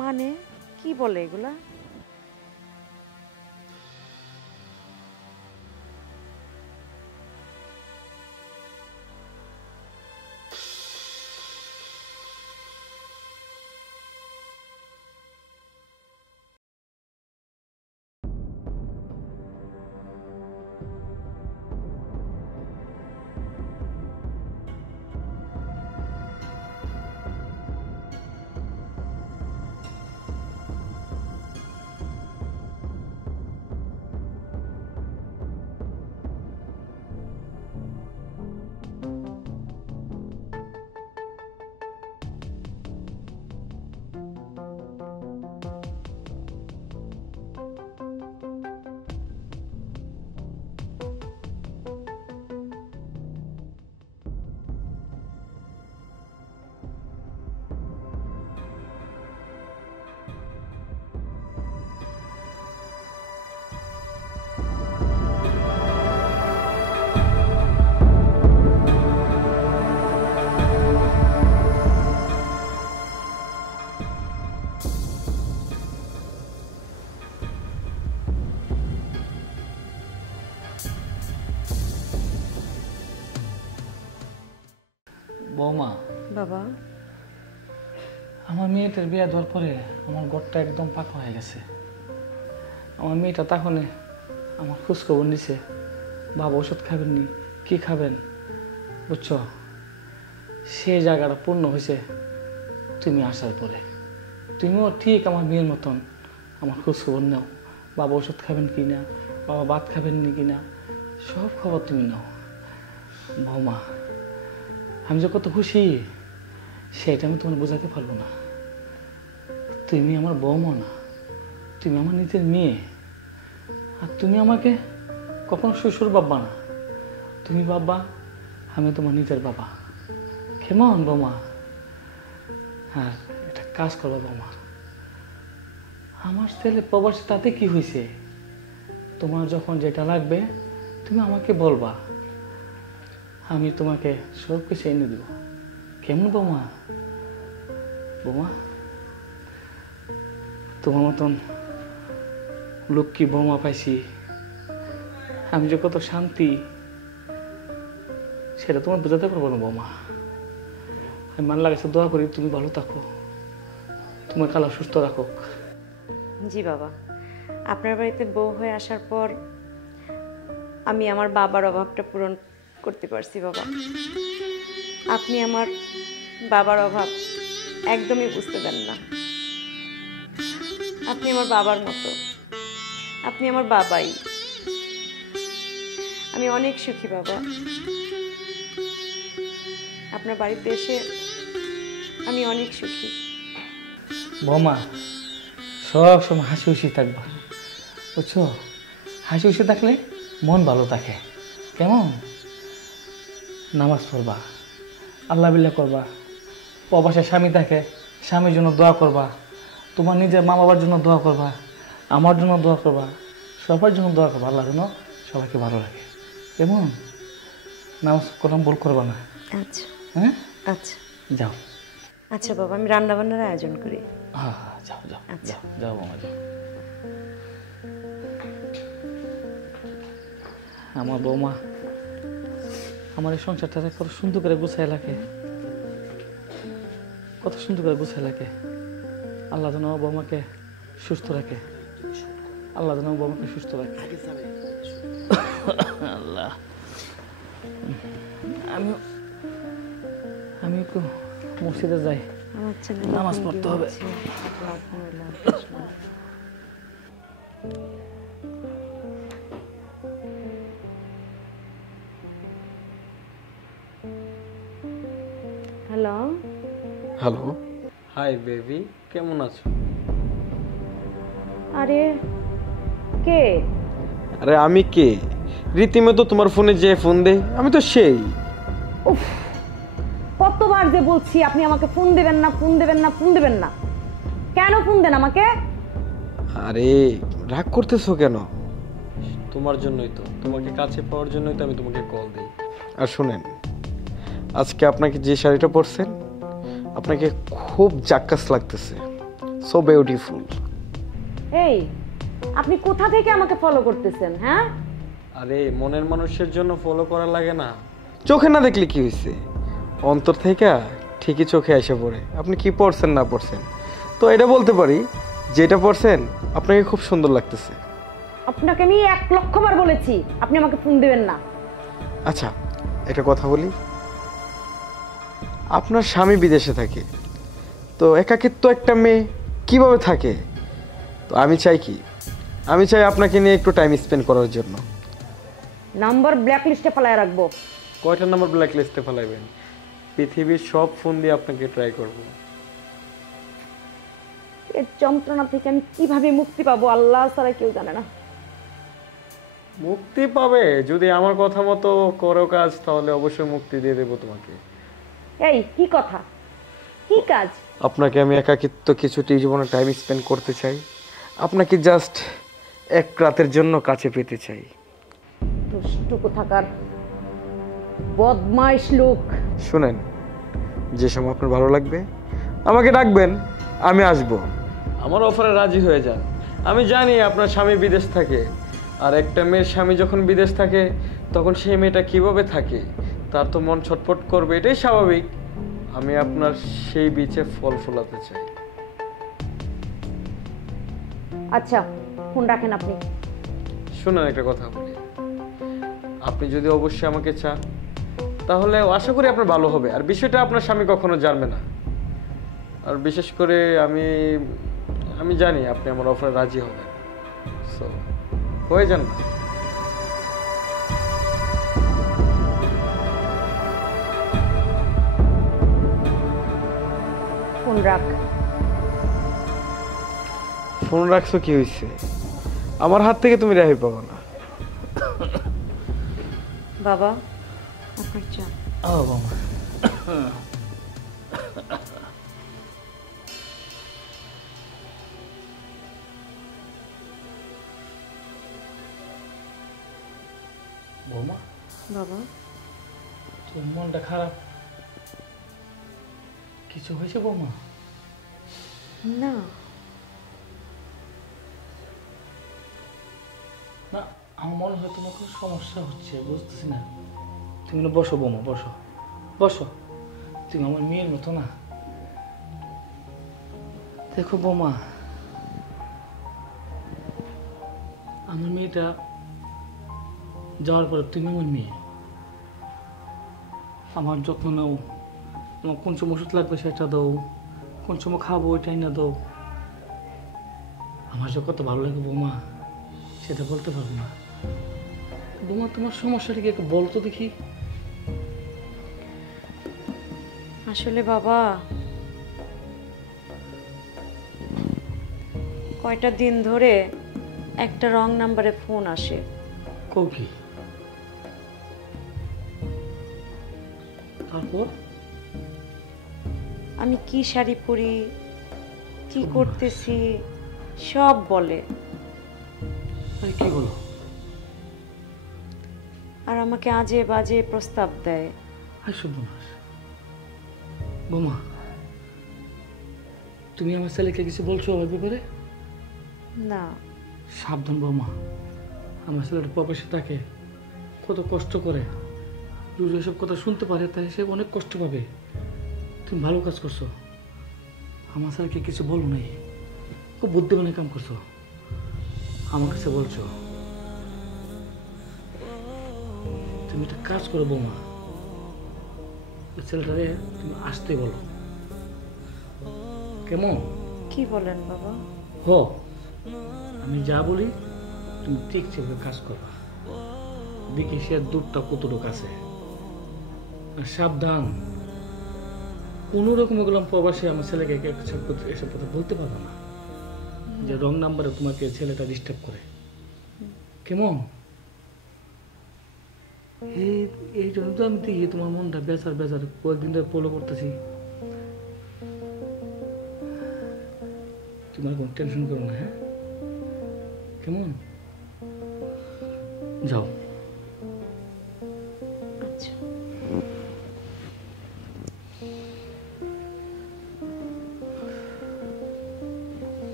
মানে কি বলে এগুলা? বৌমা, বাবা, আমার মেয়েটার বিয়ে দেওয়ার পরে আমার ঘরটা একদম পাকা হয়ে গেছে। আমার মেয়েটা তখন আমার খোঁজখবর নিছে, বাবা ওষুধ খাবেন নি, কী খাবেন, বুঝছো? সেই জায়গাটা পূর্ণ হয়েছে তুমি আসার পরে। তুমিও ঠিক আমার মেয়ের মতন আমার খোঁজখবর নাও, বাবা ওষুধ খাবেন কি না, বাবা ভাত খাবেন নি কি না, সব খবর তুমি নাও। বৌমা, আমি যে কত খুশি সেটা আমি তোমার বোঝাতে পারবো না। তুমি আমার বৌমা না, তুমি আমার নিজের মেয়ে। আর তুমি আমাকে কখনো শ্বশুর বাবা না, তুমি বাবা, আমি তোমার নিজের বাবা। কেমন বৌমা? আর একটা কাজ করো বৌমা, আমার ছেলে প্রবাসী, তাতে কি হয়েছে? তোমার যখন যেটা লাগবে তুমি আমাকে বলবা, আমি তোমাকে সব কিছু এনে দেব। কেমন বৌমা? বৌমা, তোমার মতন লক্ষ্মী বৌমা পাইছি, আমি যে কত শান্তি সেটা তোমার বোঝাতে পারবো না বৌমা। আমি মান লাগাইছে দোয়া করি তুমি ভালো থাকো, তোমার খালা সুস্থ রাখো। জি বাবা, আপনার বাড়িতে বউ হয়ে আসার পর আমি আমার বাবার অভাবটা পূরণ করতে পারছি বাবা। আপনি আমার বাবার অভাব একদমই বুঝতে দেন না। আপনি আমার বাবার মতো, আপনি আমার বাবাই। আমি অনেক সুখী বাবা। আপনার বাড়িতে এসে আমি অনেক সুখী। বৌমা, সব সময় হাসি খুশি থাকবা, বুঝছো? হাসি খুশি থাকলে মন ভালো থাকে। কেমন? নামাজ পড়বা, আল্লাহ বিল্লাহ করবা, প্রবাসে স্বামী থাকে, স্বামীর জন্য দোয়া করবা, তোমার নিজের মা বাবার জন্য দোয়া করবা, আমার জন্য দোয়া করবা, সবার জন্য দোয়া করবা, আল্লাহ যেন সবাইকে ভালো লাগে। কেমন? নামাজ কোরআন ভুল করবা না। আচ্ছা। হ্যাঁ, আচ্ছা যাও। আচ্ছা বাবা, আমি রান্না বান্নার আয়োজন করি। হ্যাঁ হ্যাঁ, যাও যাও। আচ্ছা। যাও যাও বাবা, যাও। আমার বৌমা আমার এই সংসারটা কত সুন্দর করে গুছাই লাগে, কত সুন্দর করে গুছাই লাগে। আল্লাহ যেন বৌমাকে সুস্থ রাখে, আল্লাহ যেন বৌমাকে সুস্থ রাখে। আল্লাহ, আমি একটু মসজিদে যাই, নামাজ পড়তে হবে। হ্যালো। হ্যালো, হাই বেবি, কেমন আছো? আরে কে? আরে আমি কে? রীতিমতো তোমার ফোনে যে ফোন দেয় আমি তো সেই। উফ, কতবার যে বলছি আপনি আমাকে ফোন দেবেন না, ফোন দেবেন না, ফোন দেবেন না। কেন ফোন দেন আমাকে? আরে রাগ করতেছো কেন? তোমার জন্যই তো, তোমাকে কাছে পাওয়ার জন্যই তো আমি তোমাকে কল দিই। আর শুনেন, আজকে আপনাকে যে শাড়িটা পরছেন আপনাকে খুব জাক্কাস লাগতেছে। So beautiful. এই, আপনি কোথা থেকে আমাকে ফলো করতেছেন? হ্যাঁ, আরে মনের মানুষের জন্য ফলো করা লাগে না। চোখে না দেখলে কি হয়েছে, অন্তর থেকে ঠিকই চোখে এসে পড়ে আপনি কি পড়ছেন না পড়ছেন। তো এটা বলতে পারি, যেটা পড়ছেন আপনাকে খুব সুন্দর লাগতেছে। আপনাকে আমি 1,00,000 বার বলেছি আপনি আমাকে ফোন দিবেন না। আচ্ছা, একটা কথা বলি, আপনার স্বামী বিদেশে থাকে, তো একাকিত্ব একটা মেয়ে কিভাবে থাকে? তো আমি চাই আপনাকে নিয়ে একটু টাইম স্পেন্ড করার জন্য। নাম্বার ব্ল্যাক লিস্টে ফেলায় রাখবো। কয়টা নাম্বার ব্ল্যাক লিস্টে ফেলাইবেন? পৃথিবীর সব ফোন দিয়ে আপনাকে ট্রাই করব। এর যন্ত্রণা থেকে আমি কিভাবে মুক্তি পাবো আল্লাহ ছাড়া কেউ জানে না। মুক্তি পাবে যদি আমার কথা মতো করো কাজ, তাহলে অবশ্যই মুক্তি দিয়ে দেবো তোমাকে। এই কি কথা, কি কাজ? আপনাকে আমি একাকিত্ব কিছুটি জীবনে টাইম স্পেন্ড করতে চাই, আপনাকে জাস্ট এক রাতের জন্য কাছে পেতে চাই। দুষ্টু কোথাকার বদমাইশ লোক। শুনেন, যে সময় আপনার ভালো লাগবে আমাকে ডাকবেন, আমি আসব। আমার অফারে রাজি হয়ে যান। আমি জানি আপনার স্বামী বিদেশ থাকে, আর একটা মেয়ের স্বামী যখন বিদেশ থাকে তখন সেই মেয়েটা কিভাবে থাকে, তার তো মন ছটফট করবে, এটাই স্বাভাবিক। আমি আপনার সেই বীজে ফল ফলাতে চাই। আচ্ছা, ফোন রাখেন আপনি। শুনুন, একটা কথা বলি, আপনি যদি অবশ্যই আমাকে চান তাহলে আশা করি আপনার ভালো হবে, আর বিষয়টা আপনার স্বামী কখনো জানবে না। আর বিশেষ করে আমি জানি আপনি আমার অফারে রাজি হবেন, সো হয়ে যান না। ফোন রাখ। ফোন রাখছো কি হয়েছে? আমার হাত থেকে তুমি রেহাই পাবো না। বাবা, আপনার চা। ও বাবা, বৌমা, বাবা, তোর মনটা খারাপ, কিছু হয়েছে বৌমা? না না, আমার মনে হয় তোমার কোনো সমস্যা হচ্ছে, বুঝতেছি না। তুমি না বসো বৌমা, বসো বসো, তুমি আমার মেয়ের মতো না। দেখো বৌমা, আমার মেয়েটা যাওয়ার পরে তুমি আমার মেয়ে, আমার যত্ন নাও, আমার কোন সময় ওষুধ লাগবে সেটা দাও, কোন সময় খাবো ওইটাই না দাও। আমার যে কত ভালো লাগে বৌমা, সেটা বলতে পারবো না। বৌমা, তোমার সমস্যাটা কি একটু বলতো দেখি। আসলে বাবা, কয়টা দিন ধরে একটা রং নাম্বারে ফোন আসে। কও কি? তারপর আমি কি শাড়ি পরি, কি করতেছি সব বলে, আরে কি বলো? আর আমাকে আজে বাজে প্রস্তাব দেয়। আই সর্বনাশ। বৌমা, তুমি আমার ছেলেকে কিছু বলছো ওর ব্যাপারে? না সাবধান বৌমা, আমার ছেলেটা প্রবাসে থাকে, কত কষ্ট করে, যদি এসব কথা শুনতে পারে তাহলে সে অনেক কষ্ট পাবে। তুমি ভালো কাজ করছো, আমার ছেলেকে কিছু বলো নাই, খুব বুদ্ধিমানে কাম করছো, আমার কাছে বলছো। তুমি একটা কাজ করো বৌমা, ওই ছেলেটারে তুমি আসতে বলো, কেমন? কি বলেন বাবা? হো, আমি যা বলি তুমি ঠিক সেভাবে কাজ করবা, দেখি সে দুধটা কতটুকু আছে। আর সাবধান, কোনো রকম গেলাম প্রবাসী আমার ছেলেকে এসব কথা বলতে পারবো না, যে রং নাম্বারে তোমাকে ছেলেটা ডিস্টার্ব করে, কেমন? এই জন্য তো আমি দেখি তোমার মনটা বেজার বেজার, কয়েকদিন ধরে ফলো করতেছি। তোমার কোনো টেনশন করো না, হ্যাঁ? কেমন? যাও। আচ্ছা,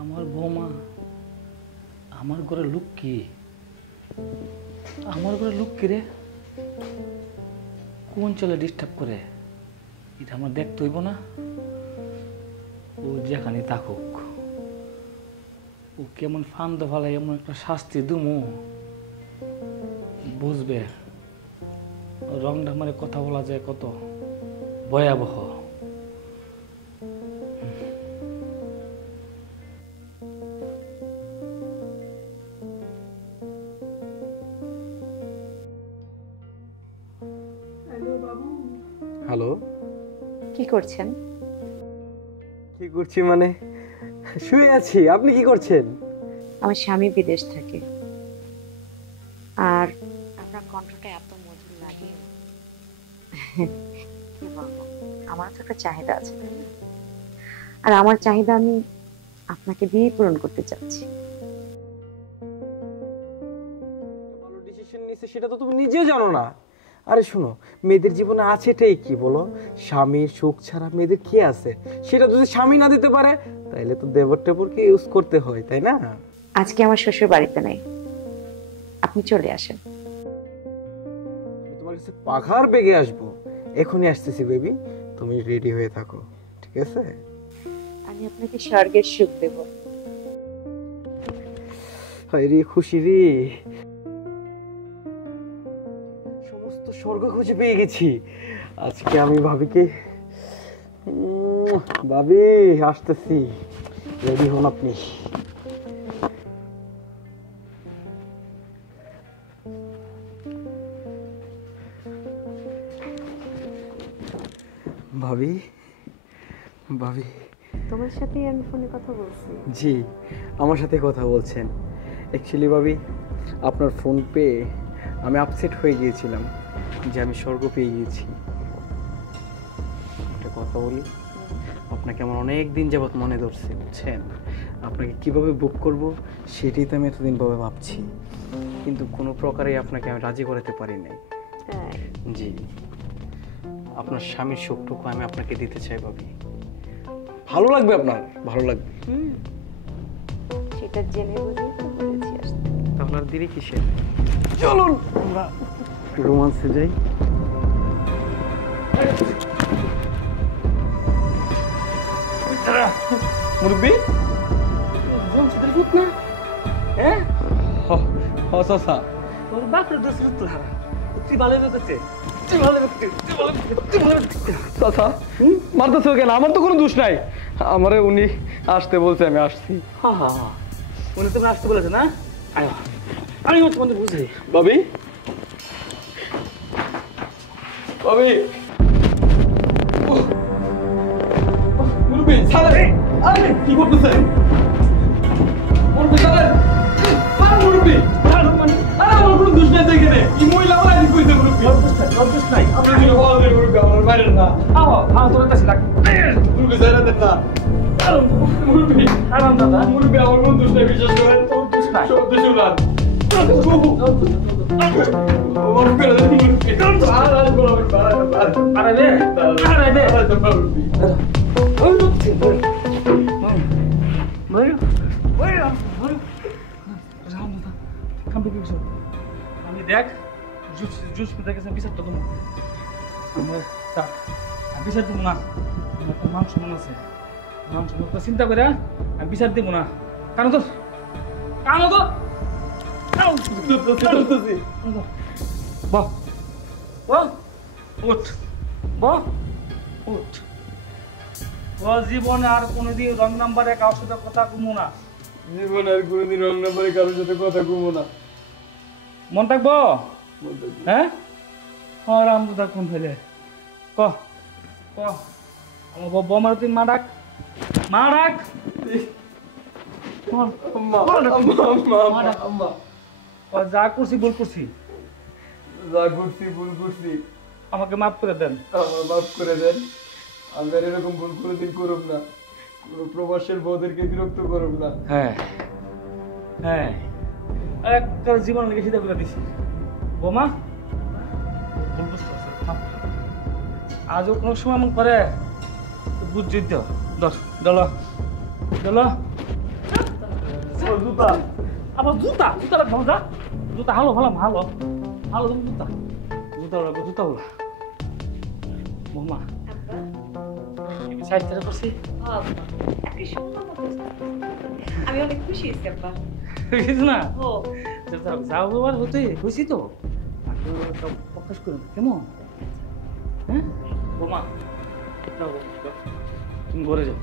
আমার বৌমা আমার ঘরে লুক কি? আমার ঘরে লুক কি রে? কোন চলে ডিস্টার্ব করে? এটা আমার দেখতে হইব না? ও যেখানে থাকুক, ও কেমন ফান্দ ফেলে এমন একটা শাস্তি দুমু বুঝবে। রংটা মানে কথা বলা যায় কত ভয়াবহ। হ্যালো, কি করছেন? কি করছি মানে শুয়ে আছি। আপনি কি করছেন? আমার স্বামী বিদেশ থাকে, আর আপনার কণ্ঠটা এত মধুর লাগে। কি বলবো, আমার তো একটা চাহিদা আছে, তাই না? আর আমার চাহিদা আমি আপনাকে দিয়েই পূরণ করতে চাচ্ছি। ভালো ডিসিশন নিছে সেটা তো তুমি নিজেও জানো না। আরে শোনো, মেয়েদের জীবনে আছে এটাই কি বলো, স্বামীর সুখ ছাড়া মেয়েদের কি আছে? সেটা যদি স্বামী না দিতে পারে তাহলে তো দেবর টেবরকে ইউজ করতে হয়, তাই না? আজকে আমার শ্বশুর বাড়িতে নেই, আপনি চলে আসেন। আমি তোমার কাছে পাখার বেগে আসবো, এখনই আসতেছি বেবি, তুমি রেডি হয়ে থাকো, ঠিক আছে? আমি আপনাকে স্বর্গের সুখ দেব। হায় রে খুশি রে, সমস্ত স্বর্গ খুঁজে পেয়ে গেছি আজকে আমি ভাবিকে। ভাবি আসতেছি, রেডি হন আপনি। ভাবি, ভাবি। তোমার সাথেই আমি ফোনে কথা বলছি। জি, আমার সাথে কথা বলছেন। অ্যাকচুয়ালি ভাবি, আপনার ফোন পেয়ে আমি আপসেট হয়ে গিয়েছিলাম যে আমি স্বর্গ পেয়ে গিয়েছি। একটা কথা বলি, আপনাকে আমার অনেক দিন যাবৎ মনে ধরছে, বুঝছেন? আপনাকে কিভাবে বুক করব সেটাই তো আমি এতদিন ভাবে ভাবছি, কিন্তু কোনো প্রকারেই আপনাকে আমি রাজি করাতে পারি নাই। জি, আপনার স্বামীর সুখটুকু আমি আপনাকে দিতে চাই ভাবি। ভালো লাগবে আপনার, ভালো লাগবে। সেটা জেনে বুঝেই তো বলেছি আসতে। তাহলে আর দেরি কিসের? চলুন আমরা রোমান্সে যাই। মুরব্বি হ্যাঁ, চাচা, তোর বাপের দোষ তো হারা। তুই ভালো করতে, তুই ভালো করতে, তুই ভালো করতে, তুই ভালো করতে। চাচা মারতেছো কেন? আমার তো কোনো দোষ নাই, আমারে উনি আসতে বলছে, আমি আসছি। হ্যাঁ হ্যাঁ হ্যাঁ, উনি তুমি আসতে বলেছে না? আয়, আমি তোমাদের বুঝি। ভাবি, ভাবি, মুরব্বি ছাড়েন। আরে কি করতেছেন মুরব্বি? ছাড়েন, ছাড়েন মুরব্বি। আরে আমার কোনো দোষ নাই এখানে, এই মহিলা আমার আইন কইছে মুরব্বি। লজ্জাস নাই। আপনি যদি বলেন মুরব্বি আমার মারেন না। আও আও, তোর কাছে লাগ। মুরব্বি ছাড়েন দেন না। মুরব্বি, আরাম দাদা। মুরব্বি আমার কোনো দোষ নাই, বিশ্বাস করেন। তোর দোষ নাই। সব দোষ ওনার। মাফ করে দেন মুরব্বি। আর বলবেন না, আরে রে, আরে রে। মুরব্বি। আমি দেখ জুস পিতা গেছে বিচার তো তোমার আমার থাক, আমি বিচার দেবো না। আমার একটা মান সম্মান আছে, মান সম্মান চিন্তা করে আমি বিচার দেবো না। কারণ তো বাহ বাহ, উঠ বাহ উঠ। ও জীবনে আর কোনোদিন রং নাম্বারে কারোর সাথে কথা কমো না। জীবন আর কোনোদিন রং নাম্বারে কারোর সাথে কথা কমো না। মন থাকবো? হ্যাঁ, রাম দাদা কোন ফেলে ক ক আমার বমার তুই মা ডাক, মা ডাক। যা করছি ভুল করছি, যা করছি ভুল করছি, আমাকে মাফ করে দেন। আমার মাফ করে দেন। আমি আর এরকম ভুল কোনোদিন করব না, কোনো প্রবাসের বউদেরকে বিরক্ত করব না। হ্যাঁ হ্যাঁ, একটা জীবন লেগে সিধা করে দিছি। বোমা ভুল বুঝতে পারছি, মাফ করে দেন। আজও কোনো সময় এমন করে বুঝ যুদ্ধ দশ ডল ডল জুতা আবার জুতা জুতা রাখবো যা জুতা ভালো ভালো ভালো ভালো তুমি জুতা জুতা রাখবো জুতা বলা বৌমা সাইজটা করছি আমি অনেক খুশি হয়েছি আব্বা। কিছু না ও যাও বাবার হতে খুশি তো প্রকাশ করুন কেমন হ্যাঁ বৌমা যাও তুমি ঘরে যাও